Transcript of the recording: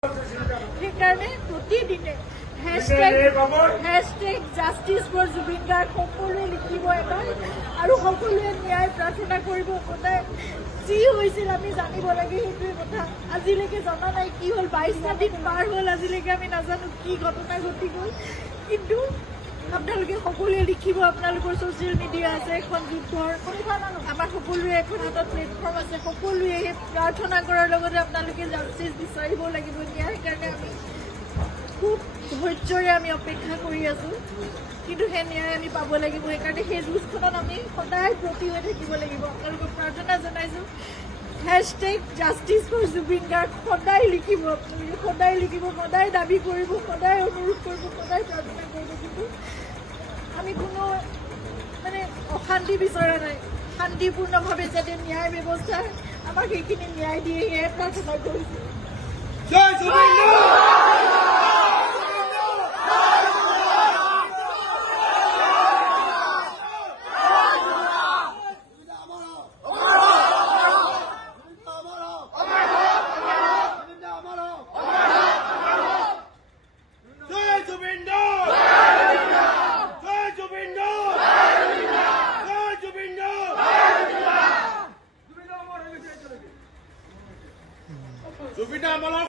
সেইকাৰণে প্ৰতিদিনে হেশটেগ justice for Zubeen Garg সকলোৱে লিখিব এবাৰ আৰু সকলোৱে ন্যায় প্ৰাৰ্থনা কৰিব। সদায় যি হৈছিল আমি জানিব লাগে, সেইটোৱে কথা। আজিলৈকে জনা নাই কি হ'ল, 22টা দিন পাৰ হ'ল, আজিলৈকে আমি নাজানো কি ঘটনা ঘটি গ'ল। কিন্তু আপোনালোকে সকলোৱে লিখিব, আপোনালোকৰ ছ'চিয়েল মিডিয়া আছে, এখন যুদ্ধৰ আমাৰ সকলোৰে এখন হাতত প্লেটফৰ্ম আছে। সকলোৱে প্ৰাৰ্থনা কৰাৰ লগতে আপোনালোকে জাষ্টিছ বিচাৰিব লাগিব। ন্যায়ৰ কাৰণে আমি খুব ধৈৰ্যৰে আমি অপেক্ষা কৰি আছোঁ, কিন্তু সেই ন্যায় আমি পাব লাগিব। সেইকাৰণে সেই যুঁজখনত আমি সদায় ব্ৰতী হৈ থাকিব লাগিব। আপোনালোকক প্ৰাৰ্থনা জনাইছোঁ, হেশটেগ জাষ্টিছ ফৰ জুবিন গাৰ্গ সদায় লিখিব, আপোনালোকে সদায় লিখিব, সদায় দাবী কৰিব, সদায় অনুৰোধ কৰিব, সদায় প্ৰাৰ্থনা কৰিব। কিন্তু আমি কোনো অশান্তি বিচৰা নাই, শান্তিপূৰ্ণভাৱে যাতে ন্যায় ব্যৱস্থা আমাক সেইখিনি ন্যায় দিয়ে, সেয়ে প্ৰাৰ্থনা কৰিছোঁ।